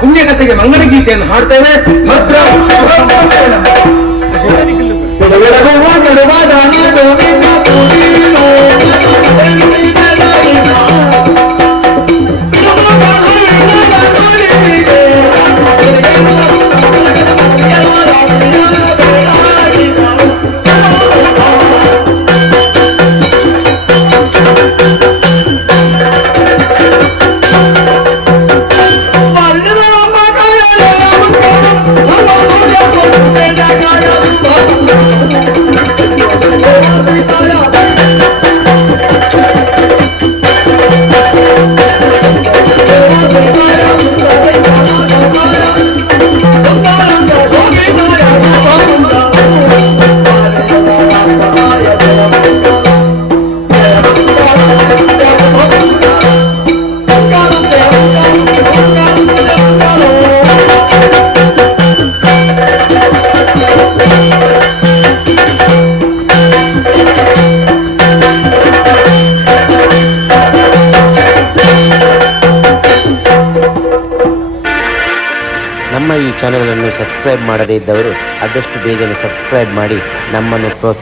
ಪುಣ್ಯಕಥೆಗೆ ಮಂಗಳಗೀತೆಯನ್ನು ಹಾಡ್ತೇವೆ. ಭದ್ರ ನಮ್ಮ ಈ ಚಾನಲನ್ನು ಸಬ್ಸ್ಕ್ರೈಬ್ ಮಾಡದೇ ಇದ್ದವರು ಆದಷ್ಟು ಬೇಗನೆ ಸಬ್ಸ್ಕ್ರೈಬ್ ಮಾಡಿ ನಮ್ಮನ್ನು ಪ್ರೋತ್ಸಾಹ